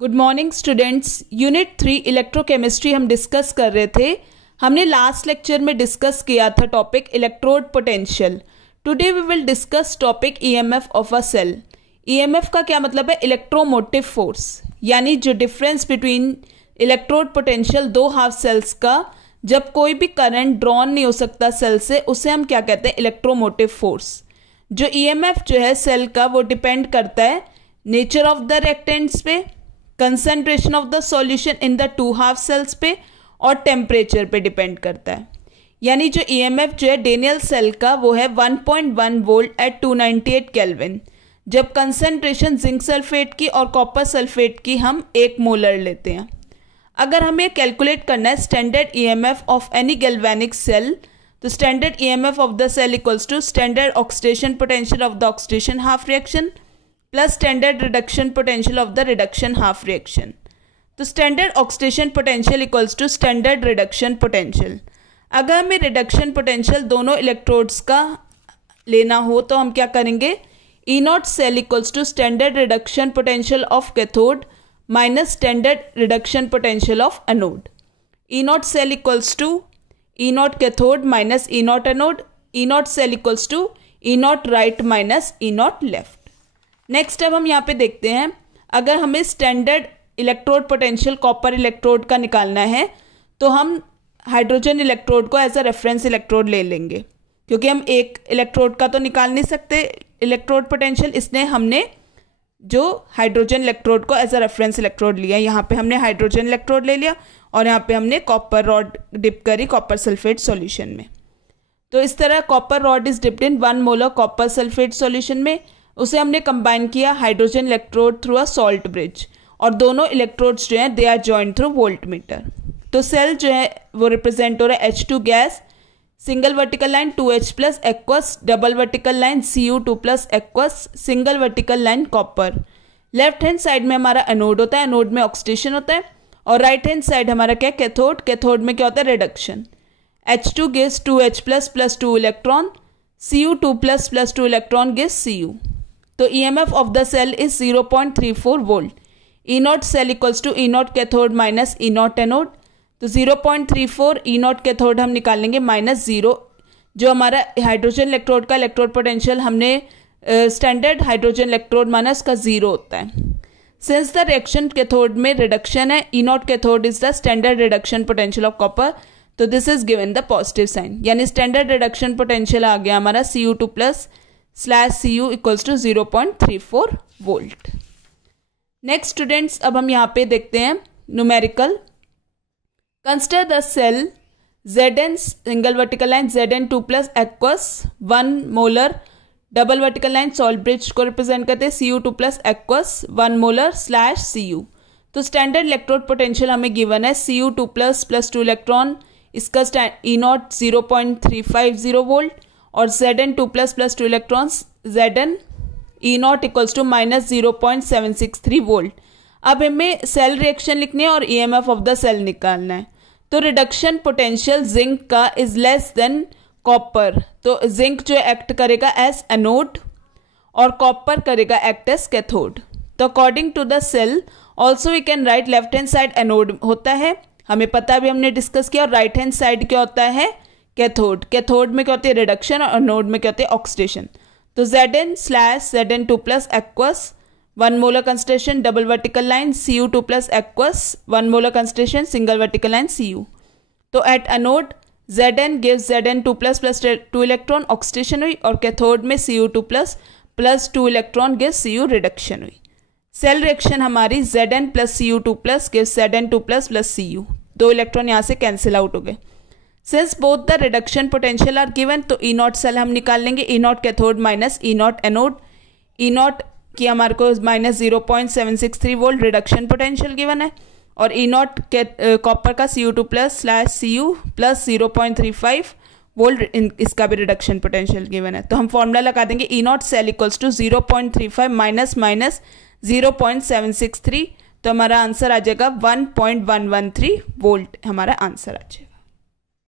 Good morning students. Unit 3 electrochemistry हम discuss कर रहे थे। हमने लास्ट लेक्चर में डिस्कस किया था topic electrode potential. Today we will discuss topic EMF of a cell. EMF का क्या मतलब है? इलेक्ट्रोमोटिव फोर्स, यानी जो डिफरेंस बिटवीन इलेक्ट्रोड पोटेंशियल दो हाफ सेल्स का जब कोई भी करंट ड्रॉन नहीं हो सकता सेल से, उसे हम क्या कहते हैं? Electromotive force. जो ईएमएफ जो है सेल का वो डिपेंड करता है नेचर ऑफ द रिएक्टेंट्स पे, concentration of the solution in the two half cells पे और टेम्परेचर पे डिपेंड करता है। यानी जो ईएमएफ जो है डेनियल सेल का वो है 1.1 वोल्ट एट 298 केल्विन, जब कंसंट्रेशन जिंक सल्फेट की और कॉपर सल्फेट की हम 1 मोलर लेते हैं। अगर हमें कैलकुलेट करना है standard EMF of any galvanic cell, तो standard EMF of the cell equals to standard oxidation potential of the oxidation half reaction plus standard reduction potential of the reduction half reaction. तो standard oxidation potential equals to standard reduction potential. अगर हमें reduction potential दोनों electrodes का लेना हो तो हम क्या करेंगे? E not cell equals to standard reduction potential of cathode minus standard reduction potential of anode. E not cell equals to E not cathode minus E not anode. E not cell equals to E naught right minus E naught left. Next अब हम यहाँ पे देखते हैं, अगर हमें standard electrode potential copper electrode का निकालना है तो हम हाइड्रोजन इलेक्ट्रोड को एज अ रेफरेंस इलेक्ट्रोड ले लेंगे, क्योंकि हम एक इलेक्ट्रोड का तो निकाल नहीं सकते इलेक्ट्रोड पोटेंशियल, इसलिए हमने जो हाइड्रोजन इलेक्ट्रोड को एज अ रेफरेंस इलेक्ट्रोड लिया। यहाँ पे हमने हाइड्रोजन इलेक्ट्रोड ले लिया और यहाँ पे हमने कॉपर रॉड डिप करी कॉपर सल्फेट सॉल्यूशन में। तो इस तरह copper rod is dipped in 1 molar copper sulphate solution में, उसे हमने कंबाइन किया hydrogen electrode through a salt bridge, और दोनों इलेक्ट्रोड्स जो हैं they are joint through voltmeter. तो सेल जो है वो रिप्रेजेंट हो रहा है H2 gas, single vertical line 2H plus aqueous, double vertical line Cu2 plus aqueous, single vertical line copper. Left hand side में हमारा एनोड होता है, एनोड में ऑक्सीडेशन होता है, और राइट हैंड साइड हमारा क्या? कैथोड। कैथोड में क्या होता है? Reduction. H2 gives 2H plus plus 2 electron, Cu2 plus plus 2 electron gives Cu। तो EMF of the cell is 0.34 volt. E not cell equals to E not cathode minus E not anode. तो 0.34 ई naught cathode हम निकालेंगे minus 0, जो हमारा hydrogen electrode का electrode potential हमने standard hydrogen electrode माना उसका 0 होता है। सिंस द रिएक्शन कैथोड में रिडक्शन है, E not cathode is the standard reduction potential of copper, तो this is given the positive sign, यानी स्टैंडर्ड रिडक्शन पोटेंशियल आ गया हमारा Cu2 plus slash Cu equals to 0.34 volt. Next students, अब हम यहाँ पे देखते हैं numerical. Consider the cell Zn single vertical line Zn2 plus aqueous 1 molar, double vertical line salt bridge को रिप्रेजेंट करते हैं Cu2 plus aqueous 1 molar slash Cu। तो स्टैंडर्ड इलेक्ट्रोड पोटेंशियल हमें गिवन है Cu2 प्लस प्लस 2 इलेक्ट्रॉन, इसका ई not 0.350 volt, और Zn2 plus plus 2 electrons Zn E nought equals to minus 0.763 volt. अब हमें सेल रिएक्शन लिखनी है और ईएमएफ ऑफ द सेल निकालना है। तो रिडक्शन पोटेंशियल जिंक का इज लेस देन कॉपर, तो जिंक जो एक्ट करेगा एज एनोड और कॉपर करेगा एक्ट एज कैथोड। तो according to the cell also we can write left hand side anode होता है, हमें पता भी हमने डिस्कस किया, और राइट हैंड साइड क्या होता है? कैथोड। कैथोड में क्या होती है? रिडक्शन, और एनोड में क्या होती है? ऑक्सीडेशन। तो Zn slash Zn2 plus aqueous 1 molar concentration, double vertical line Cu2 plus aqueous 1 molar concentration, single vertical line Cu। तो at anode Zn gives Zn2 plus plus 2 electron, oxidation हुई, और cathode में Cu2 plus plus 2 electron gives Cu, reduction हुई। Cell reaction हमारी Zn plus Cu2 plus gives Zn2 plus plus Cu। 2 electron यहाँ से cancel out हो गए। Since both the reduction potential are given, तो ई नॉट सेल हम निकाल लेंगे, E not cathode minus E not anode. E naught की हमारे को minus 0.763 volt reduction potential given है, और ई नॉट कॉपर का Cu2 plus slash Cu plus 0.35 volt, इसका भी रिडक्शन पोटेंशियल गिवन है। तो हम फॉर्मूला लगा देंगे E not cell equals to 0.35 minus minus 0.763, तो हमारा आंसर आ जाएगा 1.113 वोल्ट, हमारा आंसर आ जाएगा।